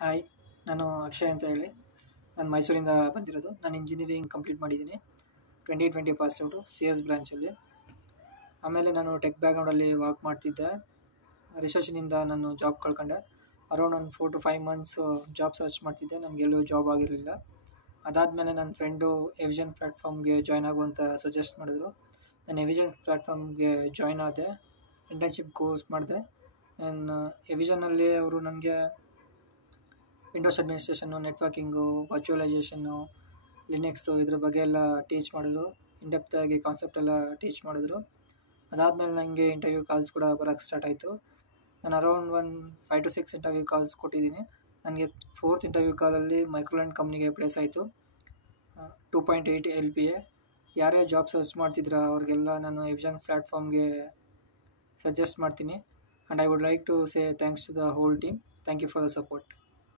Hi, ನಾನು ಅಕ್ಷಯ್ ಅಂತ ಹೇಳಿ. ನಾನು ಮೈಸೂರಿಂದ ಬಂದಿರೋದು. ನಾನು ಇಂಜಿನಿಯರಿಂಗ್ ಕಂಪ್ಲೀಟ್ ಮಾಡಿದ್ದೀನಿ. 2020 ಪಾಸ್ ಔಟು CS ಬ್ರಾಂಚಲ್ಲಿ. ಆಮೇಲೆ ನಾನು ಟೆಕ್ ಬ್ಯಾಕ್ಗ್ರೌಂಡಲ್ಲಿ ವರ್ಕ್ ಮಾಡ್ತಿದ್ದೆ. ರಿಸರ್ಚ್ನಿಂದ ನಾನು ಜಾಬ್ ಕಳ್ಕೊಂಡೆ. ಅರೌಂಡ್ ಒಂದು 4 to 5 ಮಂತ್ಸು ಜಾಬ್ ಸರ್ಚ್ ಮಾಡ್ತಿದ್ದೆ. ನನಗೆಲ್ಲೂ ಜಾಬ್ ಆಗಿರಲಿಲ್ಲ. ಅದಾದಮೇಲೆ ನನ್ನ ಫ್ರೆಂಡು ಎವಿಷನ್ ಪ್ಲ್ಯಾಟ್ಫಾರ್ಮ್ಗೆ ಜಾಯ್ನ್ ಆಗು ಅಂತ ಸಜೆಸ್ಟ್ ಮಾಡಿದ್ರು. ನಾನು ಎವಿಷನ್ ಪ್ಲ್ಯಾಟ್ಫಾರ್ಮ್ಗೆ ಜಾಯ್ನ್ ಆದೆ. ಇಂಟರ್ನ್ಶಿಪ್ ಕೋರ್ಸ್ ಮಾಡಿದೆ. ಎವಿಷನಲ್ಲಿ ಅವರು ನನಗೆ ವಿಂಡೋಸ್ ಅಡ್ಮಿನಿಸ್ಟ್ರೇಷನ್ನು, ನೆಟ್ವರ್ಕಿಂಗು, ವರ್ಚುವಲೈಸೇಷನ್ನು, ಲಿನೆಕ್ಸು ಇದ್ರ ಬಗ್ಗೆ ಎಲ್ಲ ಟೀಚ್ ಮಾಡಿದ್ರು. ಇನ್ಡೆಪ್ತಾಗಿ ಕಾನ್ಸೆಪ್ಟ್ ಎಲ್ಲ ಟೀಚ್ ಮಾಡಿದ್ರು. ಅದಾದಮೇಲೆ ನನಗೆ ಇಂಟರ್ವ್ಯೂ ಕಾಲ್ಸ್ ಕೂಡ ಬರೋಕ್ಕೆ ಸ್ಟಾರ್ಟ್ ಆಯಿತು. ನಾನು ಅರೌಂಡ್ 5 to 6 ಇಂಟರ್ವ್ಯೂ ಕಾಲ್ಸ್ ಕೊಟ್ಟಿದ್ದೀನಿ. ನನಗೆ 4th ಇಂಟರ್ವ್ಯೂ ಕಾಲಲ್ಲಿ ಮೈಕ್ರೋಲ್ಯಾಂಡ್ ಕಂಪ್ನಿಗೆ ಪ್ಲೇಸ್ ಆಯಿತು. 2.8 LPA. ಯಾರೇ ಜಾಬ್ ಸರ್ಚ್ ಮಾಡ್ತಿದ್ರ ಅವ್ರಿಗೆಲ್ಲ ನಾನು ಎವಿಷನ್ ಪ್ಲ್ಯಾಟ್ಫಾರ್ಮ್ಗೆ ಸಜೆಸ್ಟ್ ಮಾಡ್ತೀನಿ. And I would like to say thanks to the whole team. Thank you for the support.